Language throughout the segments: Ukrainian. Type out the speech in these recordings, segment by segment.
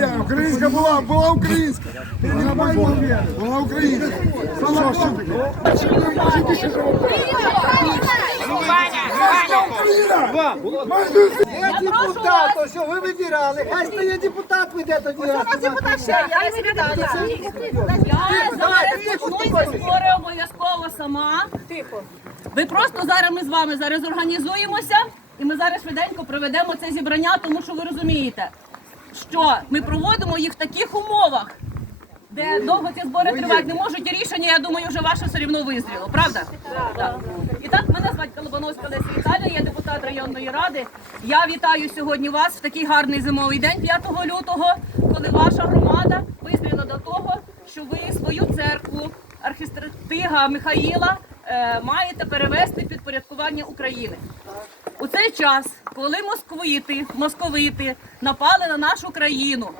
Не Українська була, була українська. Не. Була українська. Я депутат, що ви вибирали. Хай стає депутат, веде тоді. Я зараз почну ці збори обов'язково сама. Тихо. Ви просто зараз ми з вами зараз організуємося і ми зараз швиденько проведемо це зібрання, тому що ви розумієте, що ми проводимо їх в таких умовах, де довго ці збори тривають не можуть. І рішення, я думаю, вже ваше все рівно визріло, правда? Так. І так, мене звати Колобановська Леся Віталія, я депутат районної ради. Я вітаю сьогодні вас в такий гарний зимовий день, 5 лютого, коли ваша громада визріла до того, що ви свою церкву архістратига Михаїла маєте перевести підпорядкування України. У цей час, коли москвити, московити напали на нашу країну,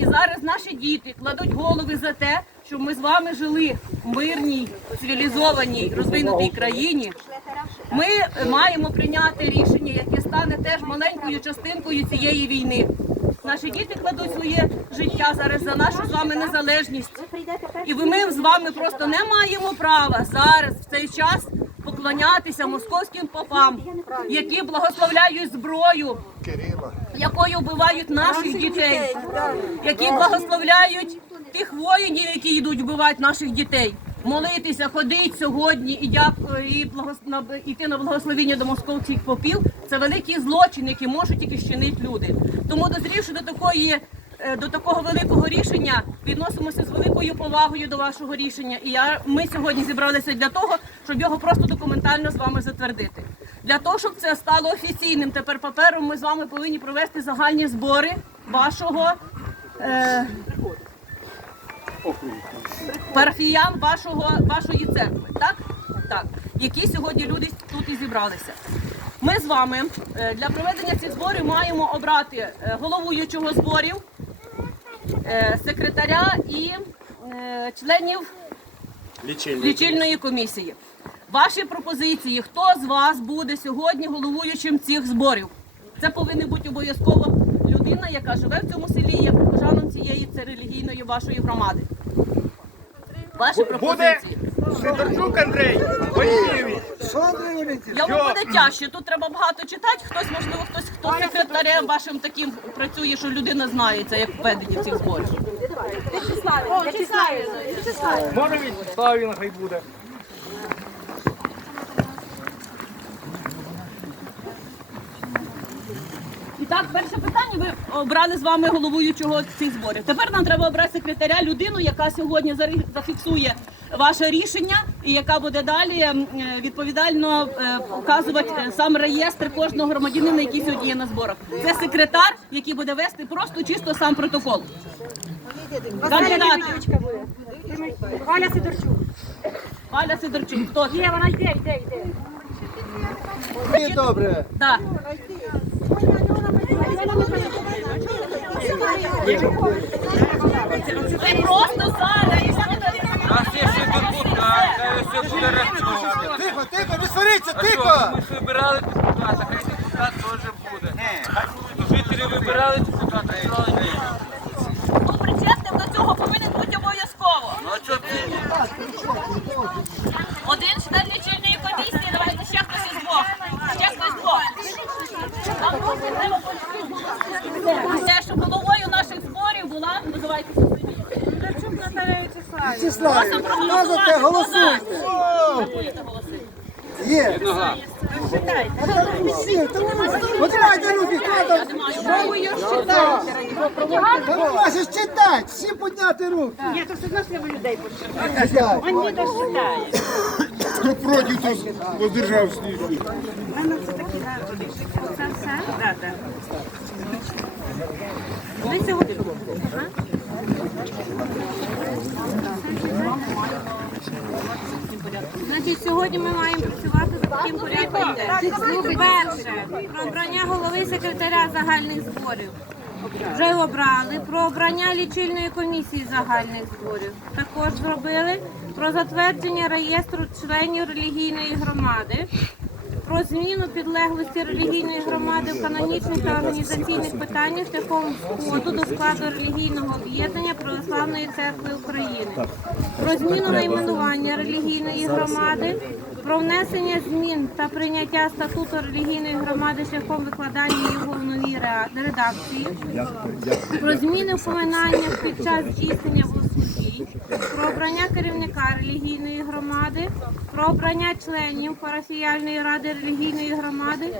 і зараз наші діти кладуть голови за те, щоб ми з вами жили в мирній, цивілізованій, розвинутій країні. Ми маємо прийняти рішення, яке стане теж маленькою частинкою цієї війни. Наші діти кладуть своє життя зараз за нашу з вами незалежність. І ми з вами просто не маємо права зараз в цей час поклонятися московським попам, які благословляють зброю, якою вбивають наших дітей, які благословляють тих воїнів, які йдуть вбивати наших дітей. Молитися, ходить сьогодні і дякую, і благос... йти на благословіння до московських попів це великий злочин, який можуть тільки щинити люди. Тому дозрівши до такої. е, До такого великого рішення відносимося з великою повагою до вашого рішення. І я ми сьогодні зібралися для того, щоб його просто документально з вами затвердити. Для того, щоб це стало офіційним тепер папером, ми з вами повинні провести загальні збори вашого е, парафіян вашого, вашої церкви, так? Так, які сьогодні люди тут і зібралися. Ми з вами е, для проведення цих зборів маємо обрати е, головуючого зборів, е, секретаря і членів лічильної комісії. Ваші пропозиції, хто з вас буде сьогодні головуючим цих зборів? Це повинна бути обов'язково людина, яка живе в цьому селі, є прихожаном цієї це релігійної вашої громади. Ваші пропозиції. Сидорчук Андрей, Войнєвич. Що, Андрій Валентин? Буде тяжче. Тут треба багато читати. Хтось, можливо, хтось хто секретарем вашим таким працює, що людина знається, як введені цих зборів. Може він Славіна хай буде. Так, перше питання. Ви обрали з вами головуючого цих зборів. Тепер нам треба обрати секретаря, людину, яка сьогодні зафіксує ваше рішення, і яка буде далі е, відповідально е, показувати е, сам реєстр кожного громадянина, який сьогодні є на зборах. Це секретар, який буде вести просто чисто сам протокол. Кандидати. Валя Сидорчук. Валя Сидорчук. Хто? Є, вона йде, йде, йде. Добре. Так. Це просто зараз. і Нас є ще депутат, хай все буде рахувати. Тихо, тихо, не сваріться, тихо. ми ж вибирали депутата, хай депутат теж буде. Жителі вибирали депутата, сказали ні. Хто причетним до цього повинен бути обов'язково. Ну а чого ти? Один член лічильної комісії, давайте ще хтось із двох. Ще хтось з двох. Нам просто треба Те, щоб головою наших зборів була, називайте собі. Вячеслав, кажете, голосуйте. Є. Всі, руки, хто там? Та ви читати, всі підняти руки. Ні, то все одно треба людей почитати. Вони не читає. Хто проти, то воздержався. Мене це такі народи. Це все? Так, так. Ви сьогодні Значить, сьогодні ми маємо працювати з таким порядком. Перше, про обрання голови секретаря загальних зборів. Вже обрали. Про обрання лічильної комісії загальних зборів. Також зробили. Про затвердження реєстру членів релігійної громади. Про зміну підлеглості релігійної громади в канонічних та організаційних питаннях шляхом входу до складу релігійного об'єднання Православної церкви України, про зміну найменування релігійної громади, про внесення змін та прийняття статуту релігійної громади шляхом викладання його в новій редакції, про зміни в поминаннях під час здійснення про обрання керівника релігійної громади, про обрання членів парафіяльної ради релігійної громади,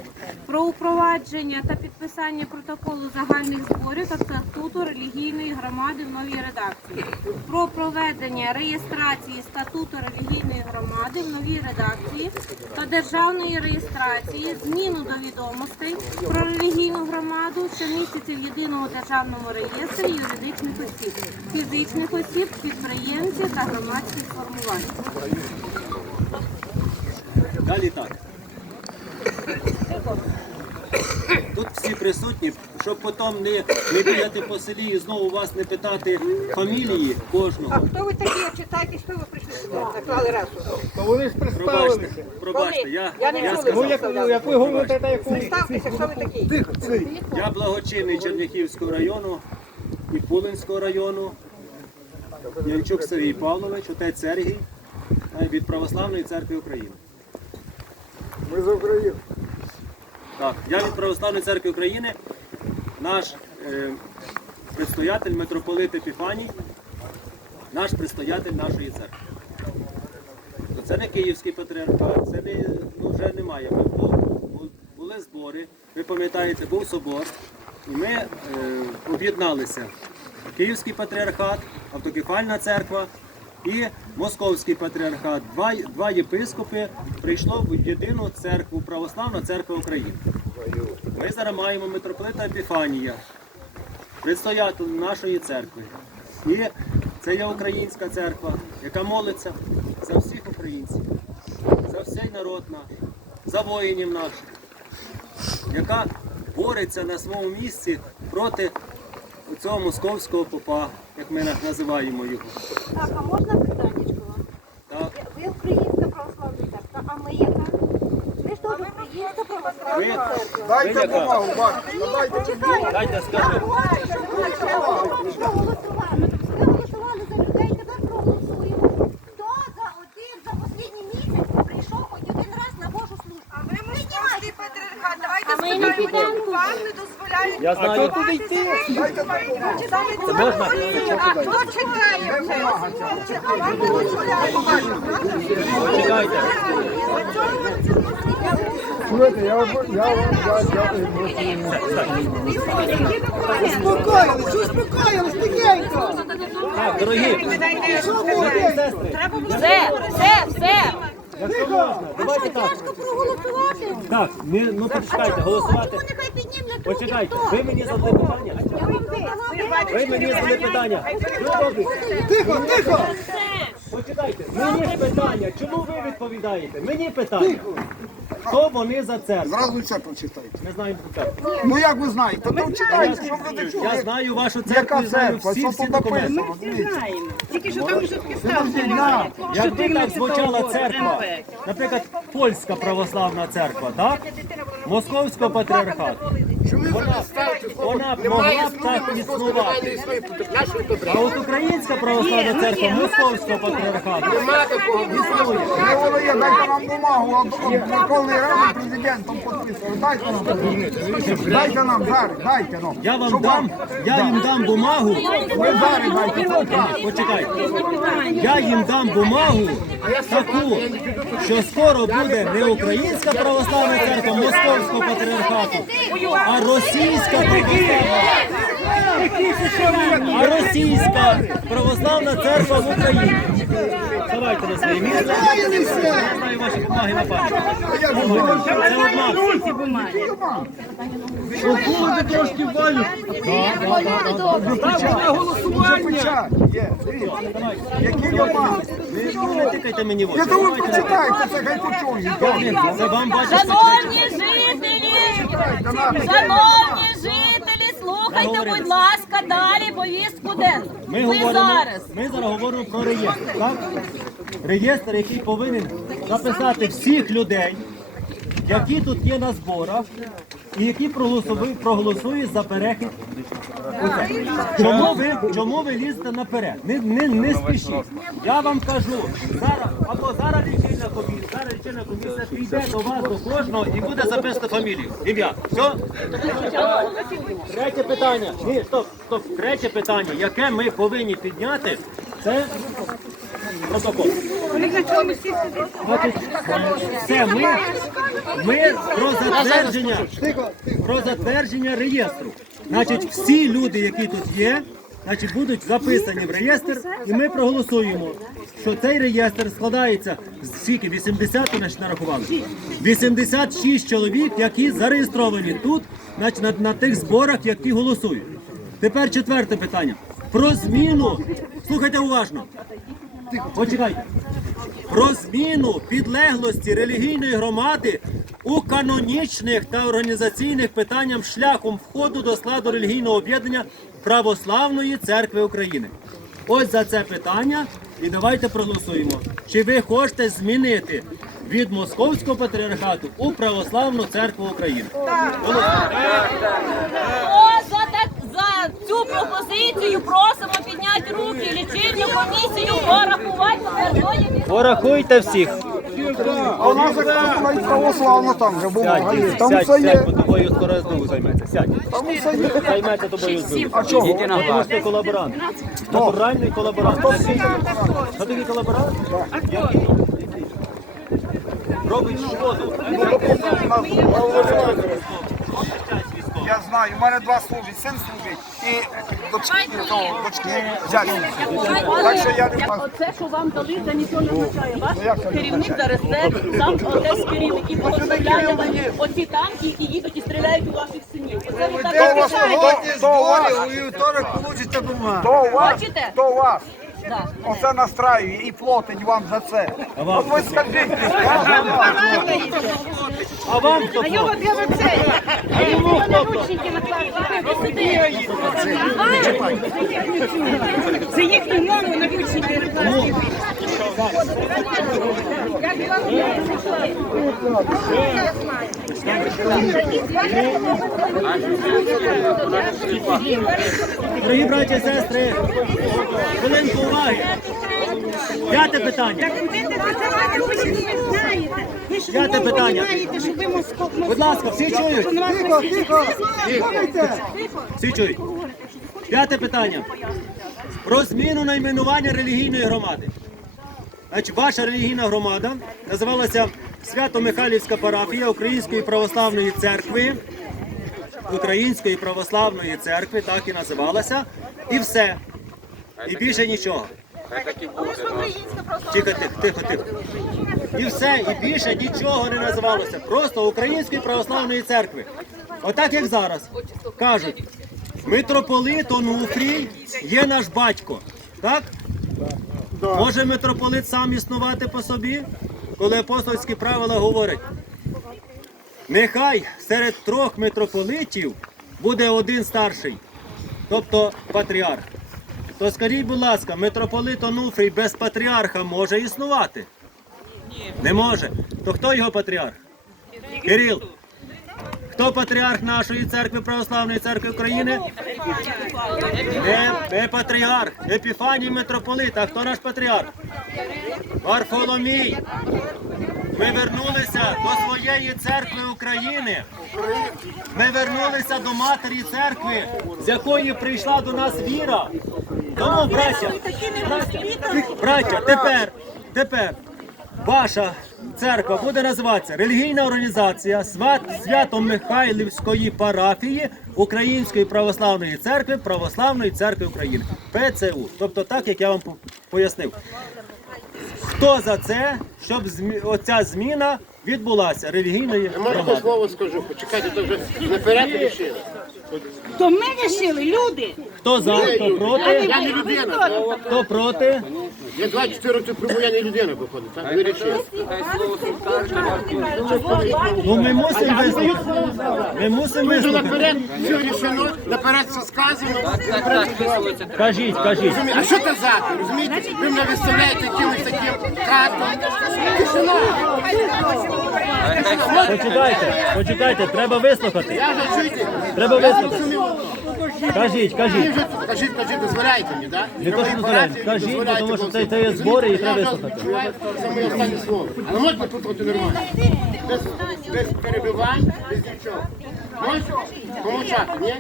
про упровадження та підписання протоколу загальних зборів та статуту релігійної громади в новій редакції, про проведення реєстрації статуту релігійної громади в новій редакції та державної реєстрації, зміну до відомостей про релігійну громаду, що міститься в єдиному державному реєстрі юридичних осіб, фізичних осіб, підприємців та громадських формувань. Далі так. Тут всі присутні, щоб потім не, не бігати по селі і знову вас не питати фамілії кожного. А Хто ви такі? Читайте, що ви прийшли сюди? Наклали раз. То вони ж представилися. пробачте, я, Я не я, чула. сказав, Ну, як, як ви говорите, та яку Ставтеся, хто ви такі? я благочинний Черняхівського району і Пулинського району. Янчук Сергій Павлович, отець Сергій е, від Православної церкви України. Ми за Україну. Так, я від Православної церкви України, наш е, предстоятель, митрополит Епіфаній, наш предстоятель нашої церкви. Це не Київський патріархат, це не, ну, вже немає. Були збори, ви пам'ятаєте, був собор, і ми е, об'єдналися. Київський патріархат, автокефальна церква і Московський патріархат. Два, два єпископи прийшло в єдину церкву, Православна церква України. Ми зараз маємо митрополита Епіфанія, предстоятель нашої церкви. І це є українська церква, яка молиться за всіх українців, за всей народ наш, за воїнів наших, яка бореться на своєму місці проти цього московського попа, як ми називаємо його. Так, а можна питання? Так. Ви українська православна церква, а ми яка? Ми ж теж українська православна церква. Дайте бумагу, бачите, дайте. Почекайте. Дайте скажу. Ви голосували. Ви голосували за людей, тепер проголосуємо. Хто за один, за останній місяць прийшов хоч один раз на Божу службу? А ви московський патріархат, давайте А ми не підемо вам не дозволяють. Я знаю, туди йти? можна? А хто чекає вже? Чекайте. Чуєте, я вам, я вам дякую. Успокоїлись, успокоїлись, тихенько. Так, дорогі, Все, все, все. давайте так. Тяжко проголосувати. Так, не, ну почекайте, голосувати. Нехай піднімлять руки. Почекайте, ви мені задали питання? Ви мені задали питання. Ну, добре. Тихо, тихо. Почекайте, мені ж питання. Чому ви відповідаєте? Мені питання. Хто вони за церкву? Зразу це прочитайте. Ми знаємо про церкву. Ну як ви знаєте, то читайте, щоб люди Я знаю вашу церкву, Яка і знаю церква? всі Що всі тут документи. написано? Дивіться. Тільки що там вже Я. Якби так звучала церква, наприклад, польська православна церква, так? Московського патріархату. Вона, вона б могла б так існувати. А от українська православна церква Московського патріархату існує. Воно є, дайте нам бумагу, от, от Верховної Ради президентом підписали. Дайте нам. Дайте нам зараз, дайте нам. Я вам Щоб дам, я їм дам бумагу. Ви зараз дайте. Почекайте. Я їм дам бумагу таку, що скоро буде не українська православна церква Московського патріархату, а російська російська православна церква в Україні. Давайте на своє місце. Я знаю ваші бумаги на пам'ять. Це одна. Печать є. Дивіться. Які бумаги? Не тикайте мені в очі. Я на- прочитайте, це хай почують. Це вам бачите. Шановні жителі, шановні жителі, слухайте, будь ласка, далі повістку денну. Ми Ви говоримо, зараз. ми зараз говоримо про реєстр, так? Реєстр, який повинен записати всіх людей, які тут є на зборах, і які проголосують, проголосують за перехід. Чому ви, чому ви лізете наперед? Не, не, не спішіть. Я вам кажу, зараз, або зараз комісія, зараз лічильна комісія прийде до вас, до кожного і буде записати фамілію. Ім'я. Все? Третє питання. Ні, стоп, стоп. Третє питання, яке ми повинні підняти, це протокол. Це ми, ми про затвердження, про затвердження реєстру. Значить, всі люди, які тут є, значить, будуть записані в реєстр, і ми проголосуємо, що цей реєстр складається з скільки? 80 значить, нарахували. 86 чоловік, які зареєстровані тут, значить, на, на тих зборах, які голосують. Тепер четверте питання. Про зміну. Слухайте уважно. Почекайте. Про зміну підлеглості релігійної громади у канонічних та організаційних питаннях шляхом входу до складу релігійного об'єднання Православної церкви України. Ось за це питання і давайте проголосуємо. Чи ви хочете змінити від Московського патріархату у Православну церкву України? О за, так, за цю пропозицію просимо підняти руки, лічильну комісію порахувати. Порахуйте всіх. А у нас як православно там вже бумага є. Там сядь, все є. сядь, бо тобою скоро знову займеться. Сядь. Там все є. Займеться тобою знову. А чого? Тому що ти колаборант. Натуральний колаборант. Хто такий? Хто такий колаборант? Який? Робить шкоду. Я знаю, у мене два служать, син служить і дочки, то, дочки, зять. Так що я не Оце, що вам дали, це нічого не означає. Ваш керівник зараз це сам отець керівник, який поставляє оці танки, які їдуть і стріляють у ваших синів. Це ви так То у вас, вважаєте? то, то у вас, У вівторок бумагу. то у вас, то у вас. Да. Оце настраює і платить вам за це. От ви скажіть, А вам хто Це. А йому хто платить? Це їхню мову наручники Дорогі браті і сестри, хвилинку уваги. П'яте питання. П'яте питання. Будь ласка, всі чують? тихо, тихо. Всі чують. П'яте питання. Про зміну найменування релігійної громади. Ваша релігійна громада називалася Свято-Михайлівська парафія Української православної церкви. Української православної церкви, так і називалася. І все. І більше нічого. Тихо, тихо, тихо, тихо. І все, і більше нічого не називалося. Просто Української православної церкви. Отак як зараз. Кажуть, митрополит Онуфрій є наш батько. Так? Може митрополит сам існувати по собі, коли апостольські правила говорять. Нехай серед трьох митрополитів буде один старший, тобто патріарх. То скажіть, будь ласка, митрополит Онуфрій без патріарха може існувати? Не може. То хто його патріарх? Кирил. Хто патріарх нашої церкви Православної церкви України? Не, не патріарх. Епіфаній митрополит. А хто наш патріарх? Варфоломій. Ми вернулися до своєї церкви України. Ми вернулися до матері церкви, з якої прийшла до нас віра. Тому, браття, браття, браття, тепер, тепер ваша церква буде називатися релігійна організація Свят- Свято-Михайлівської парафії Української православної церкви Православної церкви України ПЦУ. Тобто так, як я вам пояснив. Хто за це, щоб змі- оця зміна відбулася релігійної Можна громади? слово скажу, почекайте, то вже наперед рішили. То ми рішили, люди. Хто за, хто проти? Я не людина. Хто проти? Я 24 роки пробую, я не людина виходить. Так, ви. Ну ми мусимо вислухати. Ми мусимо Ми вже вислухати. наперед все рішено, наперед все сказано. Кажіть, кажіть. А що казати, розумієте? Ви мене виставляєте якимось таким картом. Тишина. Почекайте, почекайте, треба вислухати. Треба вислухати. Кажіть, кажіть. Кажіть, кажіть, дозволяйте мені, так? Не то, що дозволяємо. Кажіть, тому що це, це є збори і треба слухати. Це моє останнє слово. Але можна послухати нормально? Без, без перебивань, без нічого. Можна? Помовчати, ні?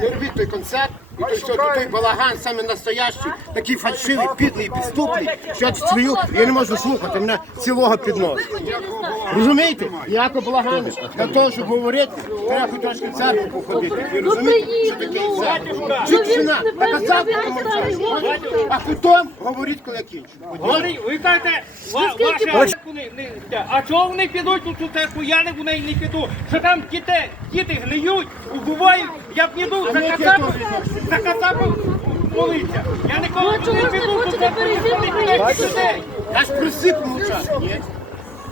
Не робіть той концерт, і той, що, той балаган, саме настоящий, такий фальшивий, підлий, підступний, що я стою, я не можу слухати, мене цілого підносить. Розумієте? Ніякого балагану. Для того, щоб говорити, треба хоч трошки в церкву походити. Ви розумієте, що таке церква? Чучина, така церква помовчати. А потім говоріть, коли я кінчу. Говори, ви кажете, ва- ваші не а чого вони підуть у цю церкву, я не в неї не піду. Що там діти, діти гниють, убивають, я б не йду за ну, яке то відношення? За кацапу молиться. Я ніколи не піду до церкви, людей. Я ж просив помовчати, ні?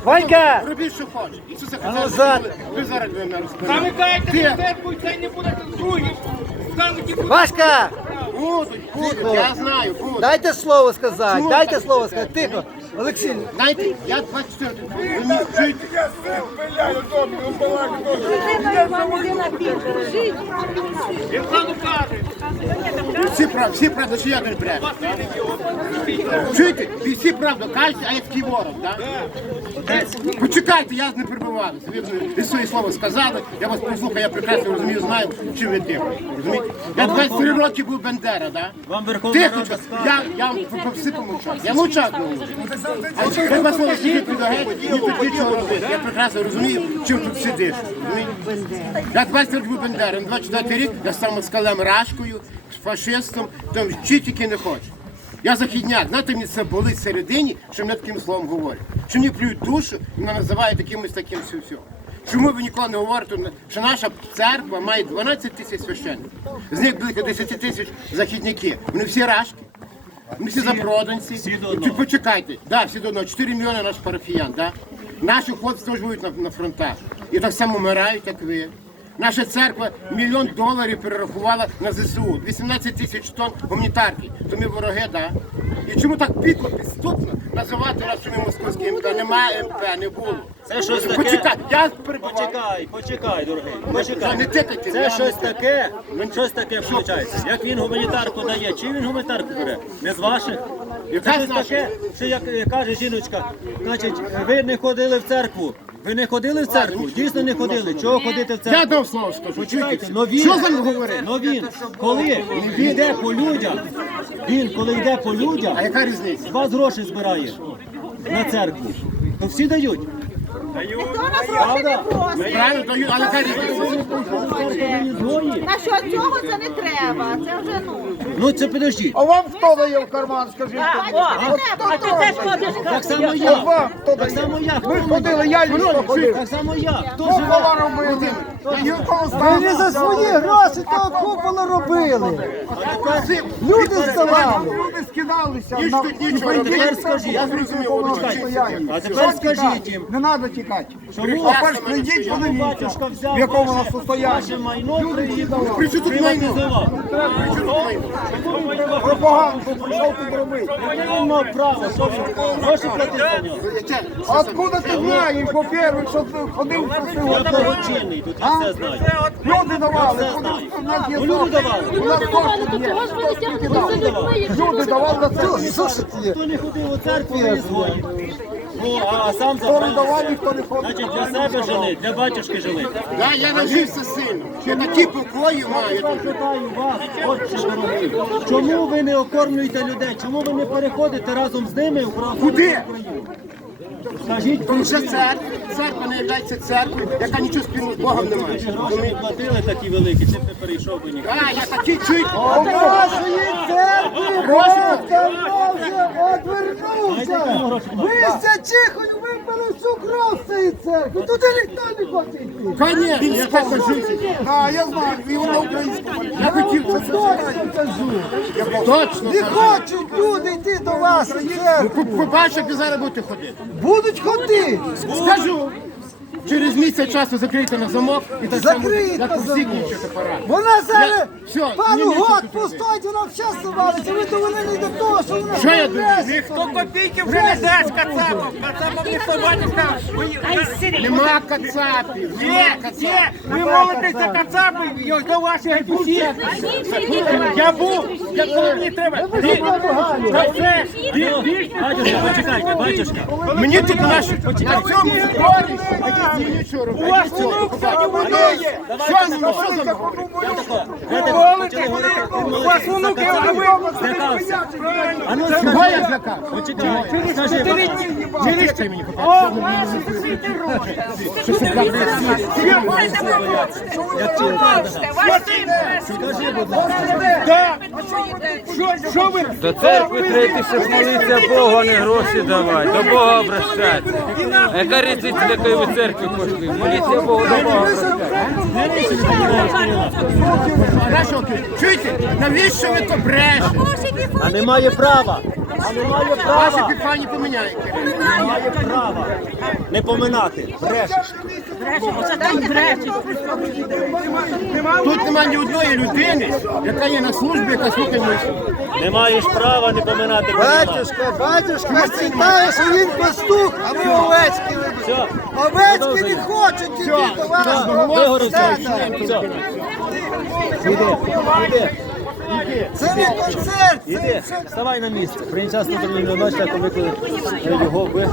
Ванька! Робіть, що хочеш. Ісуса Христа, ви зараз ви мене розповідаєте. кажете, Ти. до церкву, це не буде другий. Саме ті Вашка! Будуть, будуть, я знаю, будуть. Дайте слово сказати, дайте слово сказати. Тихо. Олексій, Знаєте, я 24 ви мені чуєте? Я сил пиляю, добре, убиваю, Він правду каже. Всі правда, всі правда, що я не прям. Чуєте? Всі правду кажете, а я в ворог, так? Почекайте, я не прибиваюся. Ви, своє слово сказали, я вас послухаю, я прекрасно розумію, знаю, чим ви тихо. Розумієте? Я 23 роки був Бендера, так? Вам Верховна Тихо, Рада що- я, я вам всі помовчав. Я мовчав. А ви вас слово сидіть туди геть, ні тоді робити. Я прекрасно розумію, чим тут сидиш. розумієте? Я 20 років був Бендером, 24 рік я став москалем Рашкою, фашистом, там чи тільки не хочу. Я західняк, знаєте, мені це болить всередині, що мене таким словом говорять. Що мені плюють душу і мене називають якимось таким все. Чому ви ніколи не говорите, що наша церква має 12 тисяч священників, з них близько 10 тисяч західняки. Вони всі рашки. Ми всі запроданці. всі до одного. почекайте. Да, всі до одного. 4 мільйони наших парафіян, да? Наші хлопці теж воюють на, на фронтах. І так само вмирають, як ви. Наша церква мільйон доларів перерахувала на ЗСУ, 18 тисяч тонн гуманітарки. То ми вороги, да? І чому так підло, підступно називати нас, що ми московські МП? Немає МП, не було. Це щось таке. Почекай, я перебував. Почекай, почекай, дорогий, Не почекай. тикайте, Це я щось не- таке, щось таке виходить. Як він гуманітарку дає, чи він гуманітарку бере? Не з ваших. Це щось таке, що як е, каже жіночка, значить, ви не ходили в церкву. Ви не ходили в церкву? Дійсно не ходили. Чого ходити в Я церкву? дав слово скажу. Чуєте? но він, Що за ним говорить? но він, коли йде по людям, він, коли йде по людям, А яка різниця? з вас гроші збирає на церкву, то всі дають. Правильно але різниця? Що цього це не треба. Це вже ну. Ну це підождіть. А вам хто дає в карман, скажіть? А ти теж ходиш. Так само я. Вам хто Так дає? само я. Ми ходили, я лічно ходив. Так само я. Хто Купола живе? робили. Нікого ви за свої гроші того купола робили. Люди здавали. Люди скидалися. Ніч тут нічого. Тепер скажіть. Я зрозумів, от. А тепер скажіть їм, Не треба тікати. А перш прийдіть, подивіться, в якому нас состоянні. При чому тут майно? Пропаганду прийшов тут робити. Откуда ти знаєш, по-перше, що ти ходив я все знаю. Люди давали. У нас є Ну, люди давали. У нас. Люди давали. За це. Хто не ходив у церкву, не свої. Ну, а сам Хто не давав, ніхто не ходив. Значить, для себе жили, для батюшки жили. Да, я навчився сильно. Я такі покої маю. Я питаю вас, отче дорогий, чому ви не окормлюєте людей? Чому ви не переходите разом з ними в православну Куди? Скажіть, Тому що церква, церква не є церквою, яка нічого спільного з Богом не має. гроші платили такі великі, чи б не перейшов би ніхто? А, я такі чують. Давно вже одвернувся. Ви за чихою випили всю кров з цієї церкви. Туди ніхто не хоче йти. Конечно, я так кажу. А, я знаю, і на українському. Я хотів це Точно кажу. точно. Не хочуть люди йти до вас церкву. Як зараз будете ходити. Будуть ходити. Скажу. Через місяць часу закрийте на замок і так само Закриють як на у всіх інших. Вона зараз Все, пару мені нічого год тут постоїть, вона все завалиться. Ви довели не до того, що вона Що я думаю? Ніхто копійки вже не дасть кацапам. Кацапам ніхто батюшка. ви- Нема кацапів. Є, є, ви молитеся кацапи, і ось до ваші геть. Я був, я коли мені треба. Все, бі- більше. Батюшка, почекайте, батюшка. Мені тут наші на цьому зборі, У вас внук сьогодні воює. Що за ну, що у вас внук, а ви. А ну скажи, злякав? почекай, скажи, Не мені, по-перше. Що це як ти Скажи, будь ласка. Так. Що, що ви? До церкви щоб молитися Богу, а не гроші давати. До Бога обращатися. Яка різниця, до якої ви церкви пішли? Моліться Богу, до Бога Хорошо, чуєте? Навіщо ви то брешете? А немає права. А немає Ваші права. піфані поміняєте. Немає права. Не поминати. Брешеш. Тут немає ні одної людини, яка є на службі, яка слухає мислі. Не маєш права не поминати. Батюшка, батюшка, читає, що він пастух, а ви овечки вибили. Овечки не хочуть іти до вас. Так. Все. Іди. Іди. Це не концерт, це Іди. Вставай на місце. Прийняв час на ночі, як викликали його ви.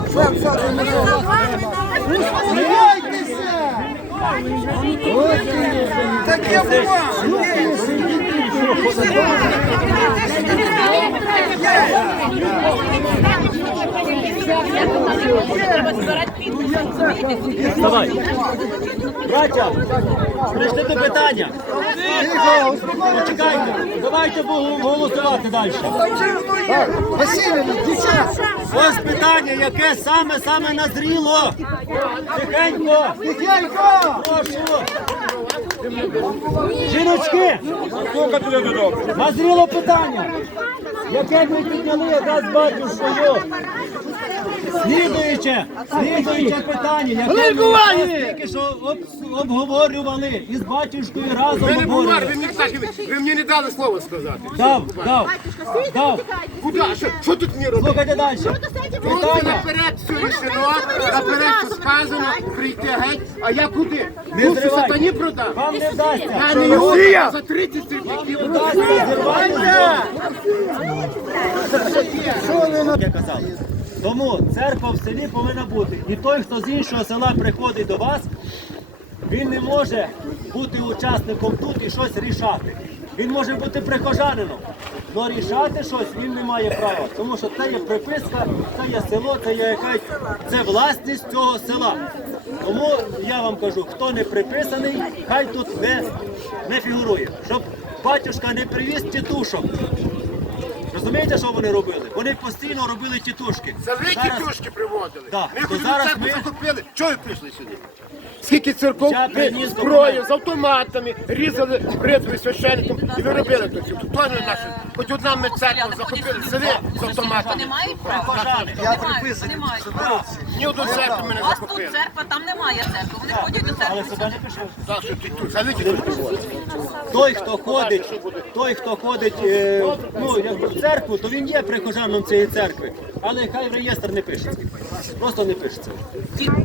Таке буває! Треба збирати Вставай. Браття, прийшли до питання. Почекайте. Давайте голосувати далі. Васильівна! Ось питання, яке саме-саме назріло. Тихенько. Тихенько! Прошу. Жіночки, назріло питання, яке ми підняли якраз батюшкою. Слідуюче, слідуюче питання, яке ми тільки що об- обговорювали із батюшкою разом Ви не обговорювали. ви мені, так, ви, ви мені не дали слово сказати. Дав, дав, дав. Куди? Що, що тут мені робити? Слухайте далі. Питання. наперед все рішено, наперед все сказано, прийти геть, а я куди? Не Душу зривай. сатані продав. Вам не вдасться. Я не його за 30 срібників. Вдасться зірвати. Я казав. Тому церква в селі повинна бути. І той, хто з іншого села приходить до вас, він не може бути учасником тут і щось рішати. Він може бути прихожанином, але рішати щось він не має права. Тому що це є приписка, це є село, це є якась це власність цього села. Тому я вам кажу, хто не приписаний, хай тут не, не фігурує. Щоб батюшка не привіз тітушок. Розумієте, що вони робили? Вони постійно робили тітушки. Це ви Зараз- тітушки приводили. Да. Ми То хоч зараз церкву ми- закупили. Чого ви прийшли сюди? Скільки церков Я ви приніс зброю з автоматами, різали бритвою священником і ви робили то. Тут теж наші. Хоч одна ми церкву закупили в селі з автоматами. Вони мають право? Прихожани. Я приписаний. Вони мають право. Ні одну церкву ми У вас тут церква, там немає церкви. Вони ходять до Але церкви. себе не. Так, що ти тут. Ви тітушки приводили. Той, хто ходить, той, хто ходить е, ну, в церкву, то він є прихожаном цієї церкви. Але хай в реєстр не пишеться. Просто не пишеться.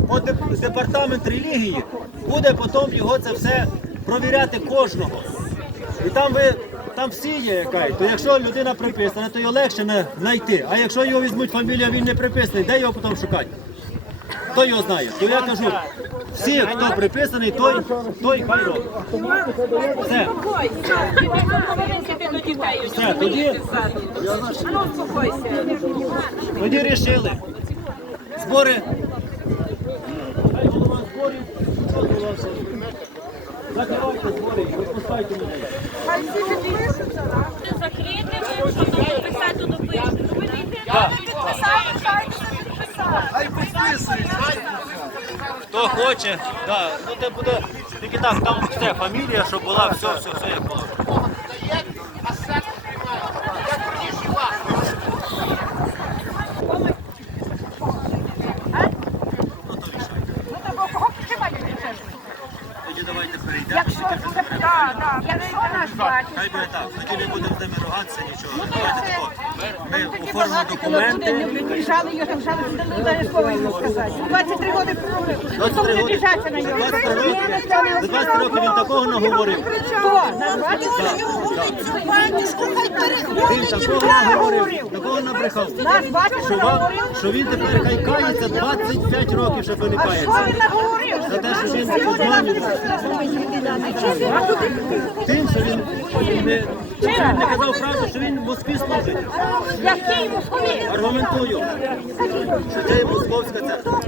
От департамент релігії буде потім його це все провіряти кожного. І там ви. Там всі є якась, то якщо людина приписана, то його легше знайти. А якщо його візьмуть фамілію, а він не приписаний, де його потім шукати? Хто його знає? То я кажу, всі, хто приписаний, той, той хай робить. Все. Все, тоді, тоді рішили. Збори. Хай голова зборів. Закривайте збори, розпускайте людей. Закрити, щоб підписати тут Хто хоче, да, ну це буде тільки так, там все, фамілія, щоб була, все, все, все як було. А церкву приймають. Я верніше вас. Якщо якщо наш батюшка хай буде так, тоді не будемо з ними ругатися, нічого. Ми документи. Приїжджали, його там жали, сюди йому сказати. 23 роки прожив. 23 роки. Біжаться на нього. За 23 роки, за 20 років він такого наговорив. Хто? На 23 Він такого наговорив, такого набрехав. Наш батюшка Що, вам, що він тепер хай кається 25 років, що не Що він наговорив? За те, що він обманює. Тим, що він не, він не казав правду, що він в Москві служить. який Москві? Аргументую, що це є московська церква.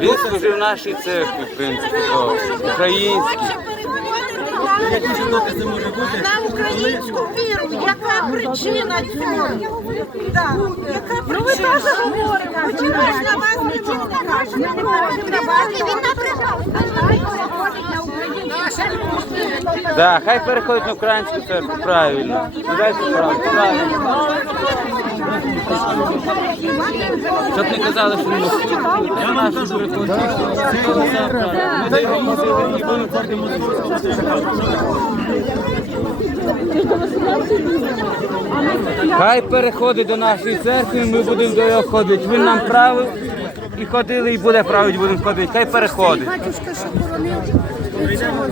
Він служив нашій церкві, в принципі, то українській. Які ще докази може бути, На українську віру. Яка причина цього? Так. Яка Ну ви причина? теж говорите. Починаєш на вас нічого не каже. Не Він набрехав. Ходить на Україну. Да, хай переходить на українську церкву, правильно. Щоб не казали, що ми Я вам кажу, будемо Хай переходить до нашої церкви, ми будемо до нього ходити. Він нам правив і ходили, і буде правити, будемо ходити. Хай переходить. Цього.